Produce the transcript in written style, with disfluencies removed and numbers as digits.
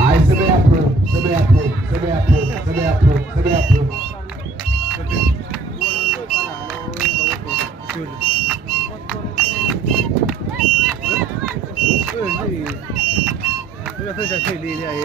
Ai, semeia pro, semeia pro, semeia pro, semeia pro, semeia pro. Ơi, cái này, cái này phải chạy đi này.